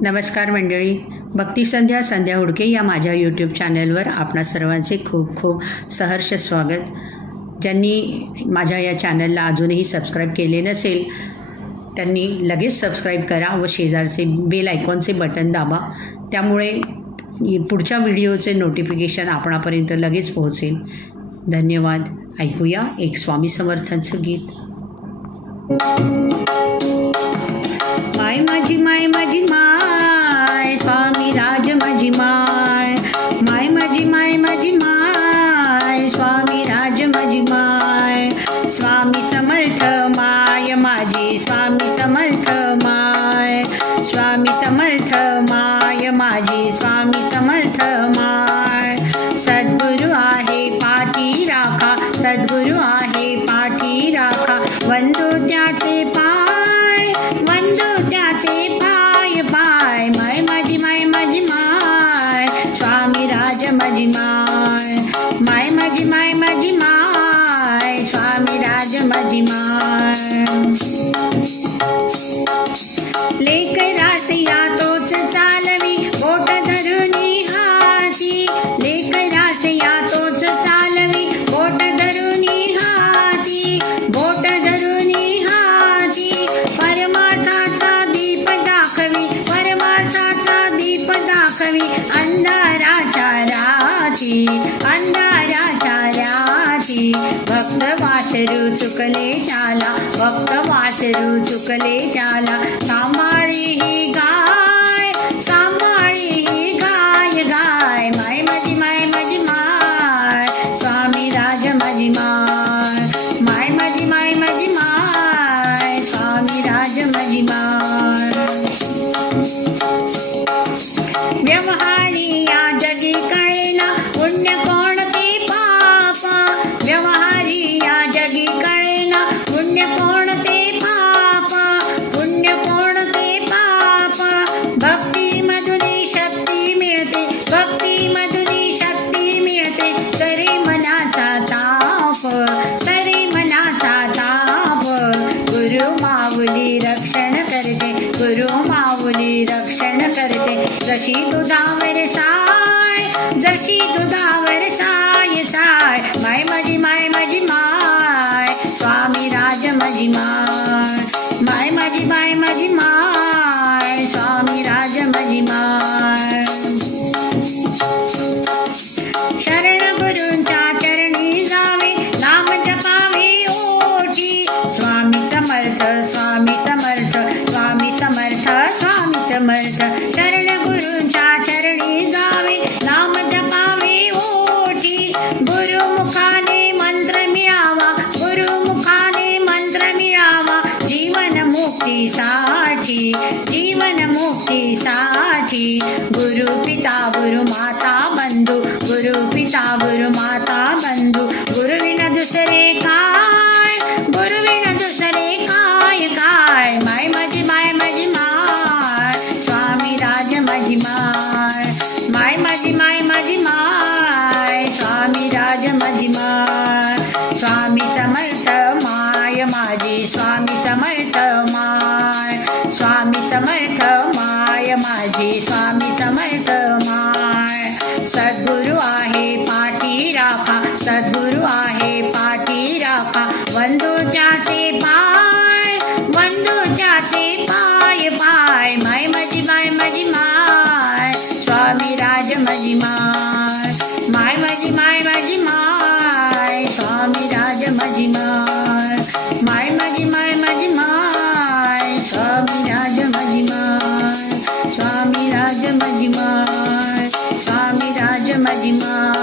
नमस्कार मंडळी. भक्तिसंध्या संध्या संध्या हुडके या माझ्या यूट्यूब चॅनलवर आपणा सर्वांचे खूप खूप सहर्ष स्वागत. ज्यांनी माझ्या या चॅनलला अजूनही सबस्क्राईब केले नसेल त्यांनी लगेच सबस्क्राईब करा व शेजारचे बेल आयकॉनचे बटन दाबा. त्यामुळे पुढच्या व्हिडिओचे नोटिफिकेशन आपणापर्यंत लगेच पोहोचेल. धन्यवाद. ऐकूया एक स्वामी समर्थांचं गीत. माय माझी माय माझी माय माय माझी स्वामी समर्थ माय स्वामी समर्थ माय माझी स्वामी समर्थ माय सद्गुरु आहे पाठी राखा सद्गुरु आहे पाठी राखा. वंदो त्याचे पाय वंदो त्याचे पाय पाय. माय माझी माय माझी माय. स्वामी राज माझी माय. माय माझी माय माझी माय. लेक रासिया तोच चालवी बोट धरुनी हाती लेक रासिया तोच चालवी बोट धरुनी हाती बोट धरुनी हाती परमार्थाचा दीप दाखवी परमार्थाचा दीप दाखवी. अंधाराच्या राती अंधाराच्या భక్త వాసరు చుకలే చాలా భక్త వాసరు చుకలే చాలా. సామాళి గాయ సామాళి रक्षण करते. गुरु माऊली रक्षण करते. जशी दुधावर साय जशी दुधावर साय मंत्र मिळावा गुरुमुखाने मंत्र मिळावा। जीवन मुक्तीसाठी जीवन मुक्तीसाठी गुरु पिता गुरु माता बंधू माझी स्वामी समर्थ माय. सद्गुरु आहे पाठी राखा. सद्गुरु आहे पाठी राखा. बंधूच्याचे पाय बंधूच्याचे पाय पाय. माय माझी माय माझी माय. स्वामी राज माझी माय. माय माझी माय माझी माय. स्वामी राज माझी माय. माय माझी माय माझी स्वामी राज माझी माय